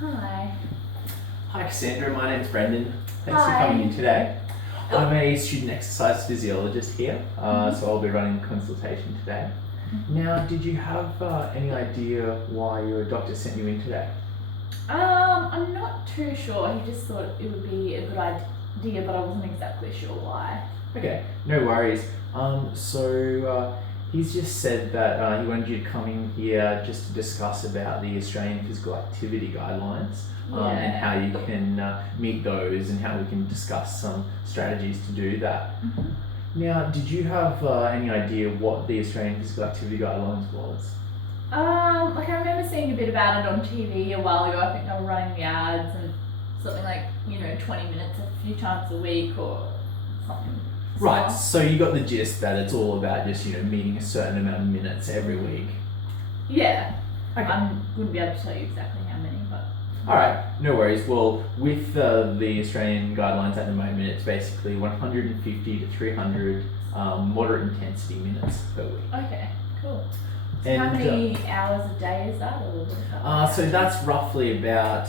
Hi. Hi Cassandra, my name's Brendan. Thanks Hi. for coming in today. I'm a student exercise physiologist here, so I'll be running a consultation today. Now, did you have any idea why your doctor sent you in today? I'm not too sure. He just thought it would be a good idea, but I wasn't exactly sure why. Okay, no worries. He's just said that he wanted you to come in here just to discuss about the Australian Physical Activity Guidelines and how you can meet those and how we can discuss some strategies to do that. Now, did you have any idea what the Australian Physical Activity Guidelines was? I remember seeing a bit about it on TV a while ago. I think they were running the ads and something like, 20 minutes a few times a week or something. Right, so you got the gist that it's all about just, meeting a certain amount of minutes every week. Yeah. Okay. I wouldn't be able to tell you exactly how many, but... Alright, no worries. Well, with the Australian guidelines at the moment, it's basically 150 to 300 moderate intensity minutes per week. Okay, cool. So And, how many hours a day is that? Or what is that so that's roughly about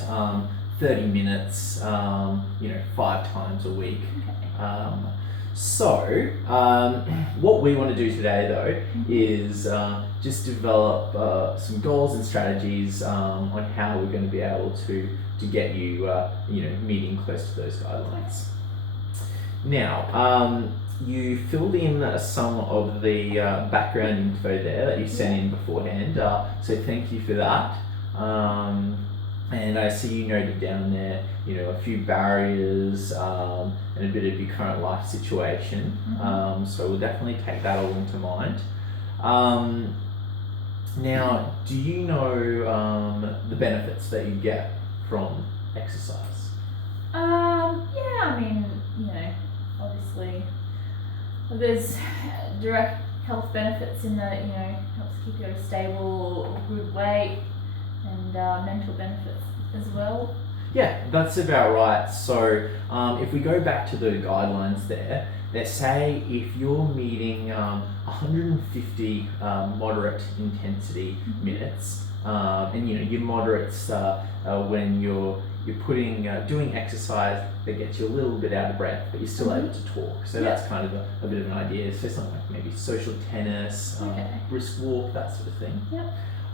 30 minutes, 5 times a week. Okay. What we want to do today though is just develop some goals and strategies on how we're going to be able to get you, meeting close to those guidelines. Now, you filled in some of the background info there that you sent in beforehand, so thank you for that. And I see you noted down there, a few barriers and a bit of your current life situation. So we'll definitely take that all into mind. Now, do you know the benefits that you get from exercise? Obviously, there's direct health benefits in that, helps keep you at a stable or good weight, and mental benefits as well. Yeah, that's about right. So if we go back to the guidelines there, they say if you're meeting 150 moderate intensity minutes, and your moderates when you're doing exercise that gets you a little bit out of breath, but you're still able to talk. So that's kind of a bit of an idea. So something like maybe social tennis, brisk walk, that sort of thing.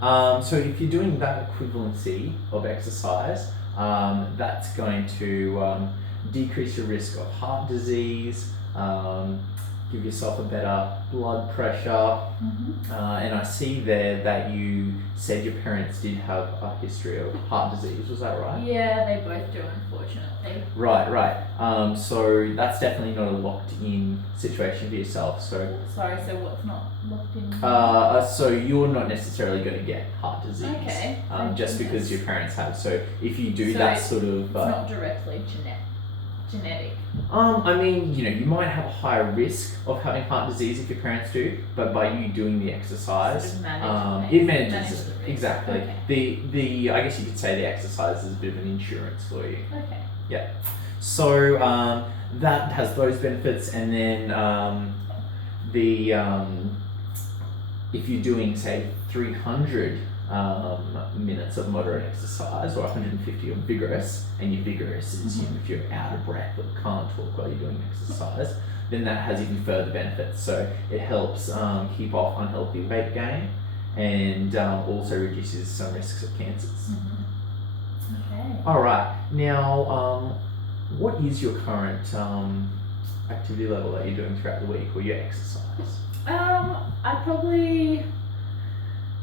So if you're doing that equivalency of exercise, that's going to decrease your risk of heart disease, give yourself a better blood pressure, and I see there that you said your parents did have a history of heart disease, was that right? Yeah, they both do, unfortunately. Right. So that's definitely not a locked in situation for yourself. So sorry, so what's not locked in? So you're not necessarily going to get heart disease, just because your parents have. So if you do that sort of, it's not directly genetic. You might have a higher risk of having heart disease if your parents do, but by you doing the exercise, it manages it. Exactly. Okay. I guess you could say the exercise is a bit of an insurance for you. Okay. Yeah. So that has those benefits, and then if you're doing say 300 minutes of moderate exercise or 150 of vigorous, and your vigorous is if you're out of breath or can't talk while you're doing exercise, then that has even further benefits. So it helps keep off unhealthy weight gain, and also reduces some risks of cancers. Okay. All right. Now, what is your current activity level that you're doing throughout the week, or your exercise?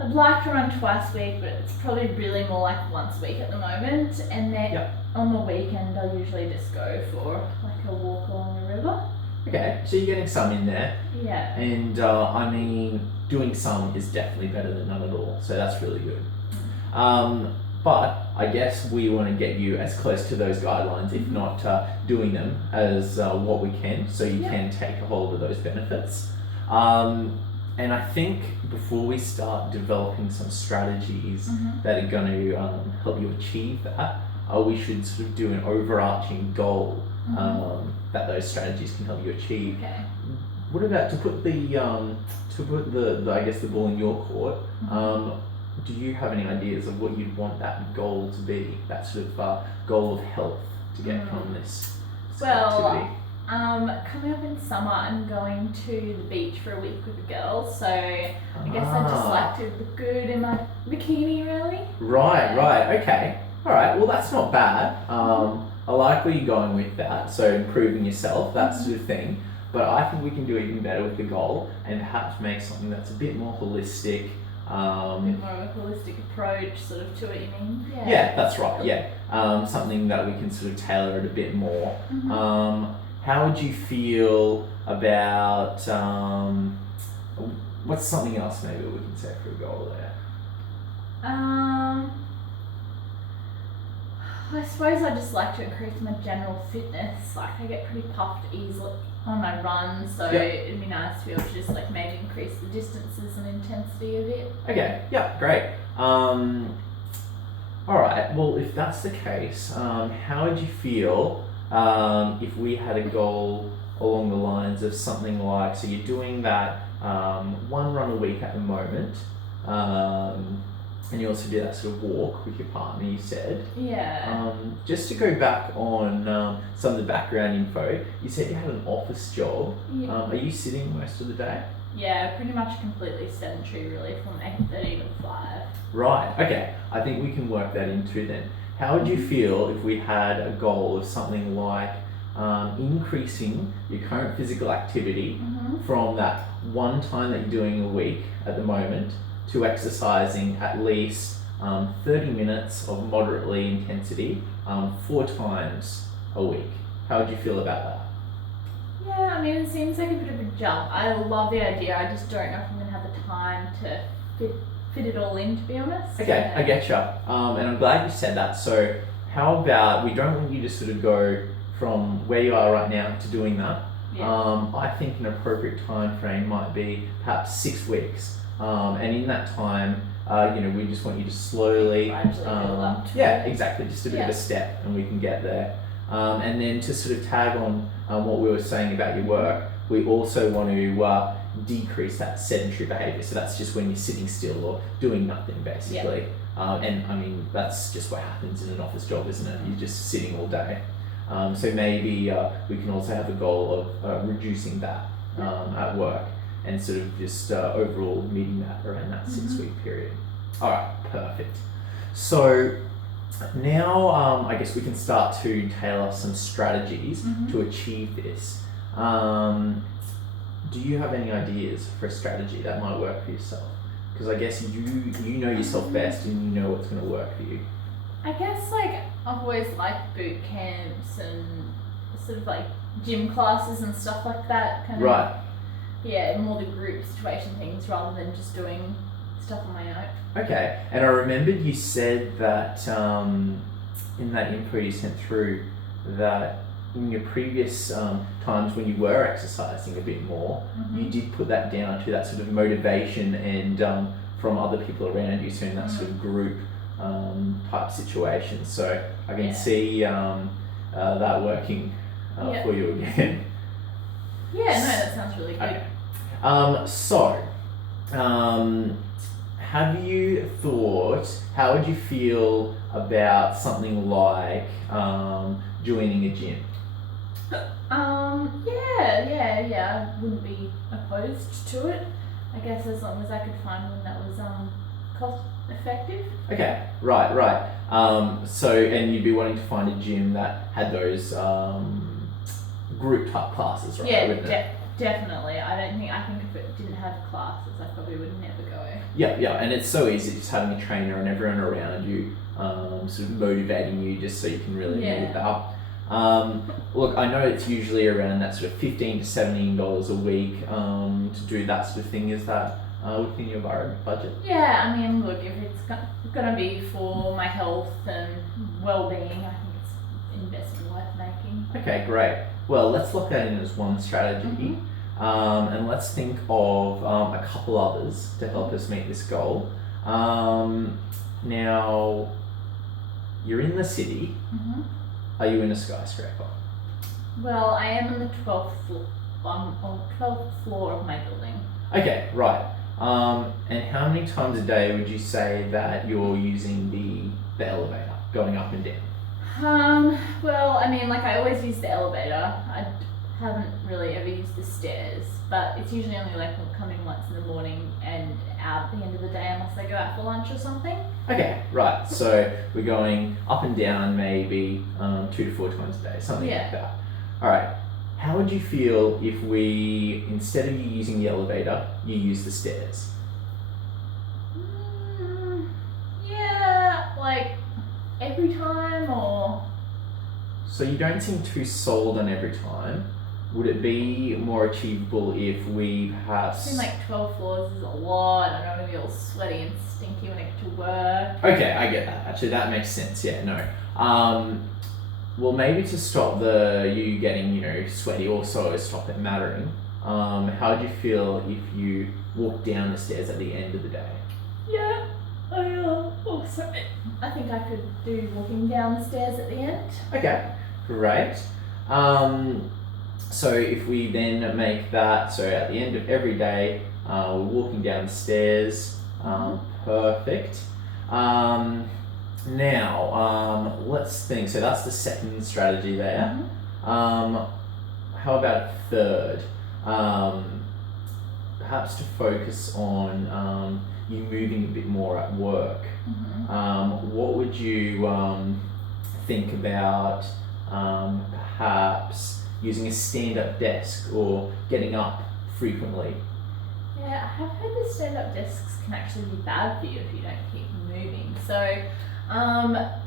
I'd like to run twice a week, but it's probably really more like once a week at the moment. And then on the weekend, I'll usually just go for like a walk along the river. Okay, so you're getting some in there. Yeah. And doing some is definitely better than none at all. So that's really good. But I guess we want to get you as close to those guidelines, if not doing them, as what we can, so you can take a hold of those benefits. And I think before we start developing some strategies that are going to help you achieve that, we should sort of do an overarching goal that those strategies can help you achieve. Okay. What about to put the I guess the ball in your court? do you have any ideas of what you'd want that goal to be? That sort of goal of health to get from this activity? Coming up in summer, I'm going to the beach for a week with the girls, so I guess I just like to look good in my bikini, really. Right, okay. Alright, well that's not bad. I like where you're going with that, so improving yourself, that sort of thing. But I think we can do even better with the goal and perhaps make something that's a bit more holistic. A bit more of a holistic approach sort of to it, you mean? Yeah, that's right, yeah. Something that we can sort of tailor it a bit more. How would you feel about, what's something else maybe we can set for a goal there? I suppose I just like to increase my general fitness. Like I get pretty puffed easily on my runs, so it'd be nice to be able to just like maybe increase the distances and intensity a bit. Okay, yeah, great. Alright, well if that's the case, how would you feel if we had a goal along the lines of something like, so you're doing that one run a week at the moment, and you also do that sort of walk with your partner, you said. Yeah. Just to go back on some of the background info, you said you had an office job. Yeah. Are you sitting most of the day? Yeah, pretty much completely sedentary really from 8:30 to 5. Right, okay. I think we can work that into then. How would you feel if we had a goal of something like increasing your current physical activity from that one time that you're doing a week at the moment to exercising at least 30 minutes of moderately intensity 4 times a week? How would you feel about that? Yeah, I mean, it seems like a bit of a jump. I love the idea. I just don't know if I'm going to have the time to fit it all in, to be honest. Okay, I getcha. And I'm glad you said that. So how about, we don't want you to sort of go from where you are right now to doing that. Yeah. I think an appropriate time frame might be perhaps 6 weeks. And in that time, we just want you to slowly, gradually build up to yeah, it. exactly, just a bit of a step, and we can get there. And then to sort of tag on what we were saying about your work, we also want to decrease that sedentary behaviour. So that's just when you're sitting still or doing nothing, basically. And I mean, that's just what happens in an office job, isn't it? You're just sitting all day. So maybe we can also have a goal of reducing that at work and sort of just overall meeting that around that 6-week period. All right, perfect. So now I guess we can start to tailor some strategies to achieve this. Do you have any ideas for a strategy that might work for yourself? Because I guess you know yourself best and you know what's going to work for you. I guess like I've always liked boot camps and sort of like gym classes and stuff like that. Kind of, yeah, more the group situation things rather than just doing stuff on my own. Okay, and I remembered you said that in that info you sent through that in your previous times when you were exercising a bit more, you did put that down to that sort of motivation and from other people around you, so in that sort of group type situation. So I can see that working for you again. Yeah, no, that sounds really good. Okay. Have you thought, how would you feel about something like joining a gym? Yeah, I wouldn't be opposed to it. I guess as long as I could find one that was cost effective. Okay, right. So, and you'd be wanting to find a gym that had those group type classes, right? Yeah, definitely. I think if it didn't have classes, I probably would never go. Yeah, and it's so easy just having a trainer and everyone around you sort of motivating you just so you can really move up. Look, I know it's usually around that sort of $15 to $17 a week to do that sort of thing. Is that within your budget? Yeah, I mean, look, if it's going to be for my health and well-being, I think it's an investment worth making. Okay, great. Well, let's lock that in as one strategy. And let's think of a couple others to help us meet this goal. Now, you're in the city. Are you in a skyscraper? Well, I am on the 12th floor of my building. Okay, right. And how many times a day would you say that you're using the elevator, going up and down? Well, I mean, like I always use the elevator. I haven't really ever used the stairs, but it's usually only like coming once in the morning and out at the end of the day unless I go out for lunch or something. Okay, right. So we're going up and down maybe 2 to 4 times a day, something like that. All right. How would you feel if we, instead of you using the elevator, you use the stairs? Yeah, like every time or... So you don't seem too sold on every time. Would it be more achievable if we perhaps... I think like 12 floors is a lot. I don't want to be all sweaty and stinky when I get to work. Okay, I get that. Actually, that makes sense. Yeah, no. Well, maybe to stop you getting, sweaty, also stop it mattering. How would you feel if you walked down the stairs at the end of the day? Yeah. Sorry. I think I could do walking down the stairs at the end. Okay, great. So if we then make that, so at the end of every day, we're walking down the stairs. Perfect. Now, let's think. So that's the second strategy there. How about a third? Perhaps to focus on you moving a bit more at work. What would you think about perhaps using a stand-up desk or getting up frequently? Yeah, I have heard that stand-up desks can actually be bad for you if you don't keep moving. So,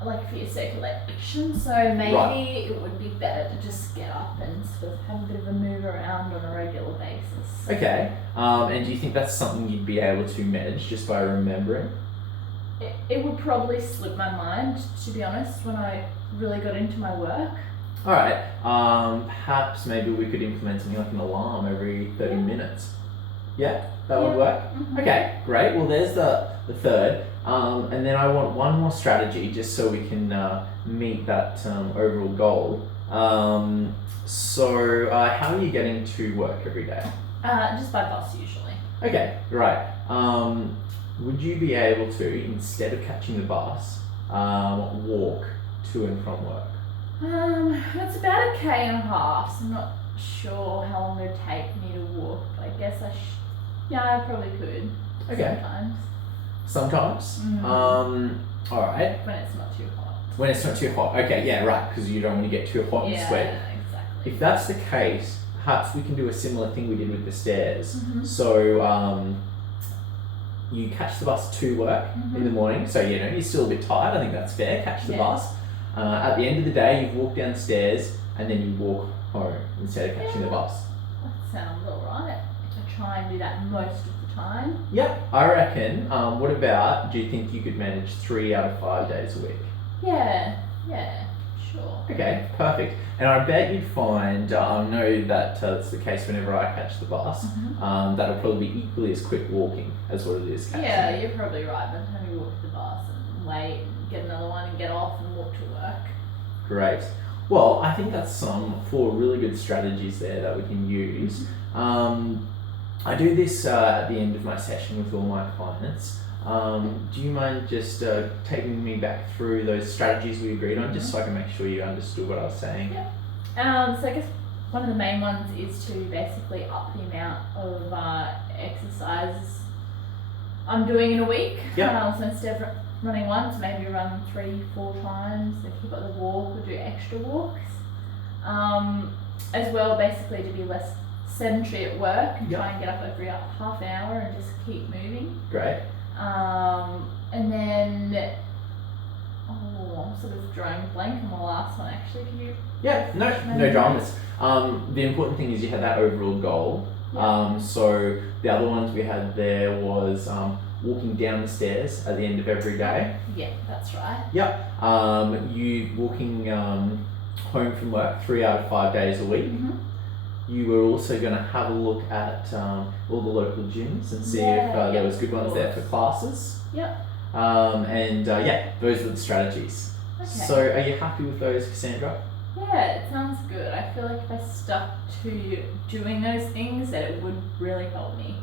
like for your circulation. So maybe it would be better to just get up and sort of have a bit of a move around on a regular basis. Okay. And do you think that's something you'd be able to manage just by remembering? It would probably slip my mind, to be honest, when I really got into my work. All right. Perhaps maybe we could implement something like an alarm every 30 minutes. Yeah, that would work. Okay, great. Well, there's the third. And then I want one more strategy just so we can meet that overall goal. So how are you getting to work every day? Just by bus usually. Okay, right. Would you be able to, instead of catching the bus, walk to and from work? It's about 1.5 km, so I'm not sure how long it would take me to walk, but I guess I probably could. Okay. Sometimes. All right. When it's not too hot. When it's not too hot. Okay, yeah, right, because you don't want to get too hot and sweaty. Yeah, exactly. If that's the case, perhaps we can do a similar thing we did with the stairs. So you catch the bus to work in the morning, so you're still a bit tired. I think that's fair. Catch the bus. At the end of the day, you walk down the stairs and then you walk home instead of catching the bus. That sounds alright. If I try and do that most of the time. Yep, I reckon. What about, do you think you could manage 3 out of 5 days a week? Yeah, sure. Okay, perfect. And I bet you'd find, I know that that's the case whenever I catch the bus, that'll probably be equally as quick walking as what it is catching. Yeah, you're probably right. By the time you walk to the bus and wait and get another one and get off and walk to work. Great. Well, I think that's 4 really good strategies there that we can use. I do this at the end of my session with all my clients. Do you mind just taking me back through those strategies we agreed on, just so I can make sure you understood what I was saying? Yeah. So I guess one of the main ones is to basically up the amount of exercises I'm doing in a week. So instead of running once, maybe run 3-4 times. If you've got the walk, we'll do extra walks. As well, basically to be less sedentary at work and try and get up every half an hour and just keep moving. Great. And then, I'm sort of drawing blank on the last one actually. Can you? Yeah, no dramas. The important thing is you had that overall goal. So the other ones we had there was walking down the stairs at the end of every day. Yeah, that's right. Yep. You walking home from work 3 out of 5 days a week. You were also going to have a look at all the local gyms and see if there was good ones there for classes. Yep. And those are the strategies. Okay. So are you happy with those, Cassandra? Yeah, it sounds good. I feel like if I stuck to doing those things, that it would really help me.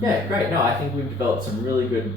Yeah, great. No, I think we've developed some really good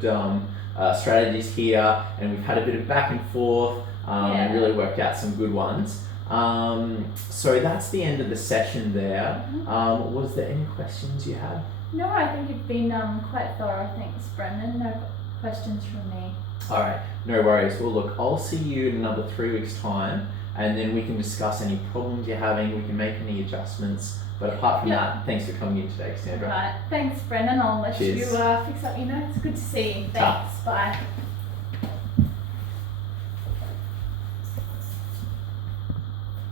strategies here, and we've had a bit of back and forth, and really worked out some good ones. So that's the end of the session there. Was there any questions you had? No, I think you've been quite thorough. Thanks, Brendan. No questions from me. All right, no worries. Well, look, I'll see you in another 3 weeks' time, and then we can discuss any problems you're having. We can make any adjustments. But apart from that, thanks for coming in today, Cassandra. Right. Thanks, Brendan. I'll let Cheers. you fix up your notes. Good to see you. Thanks. Bye.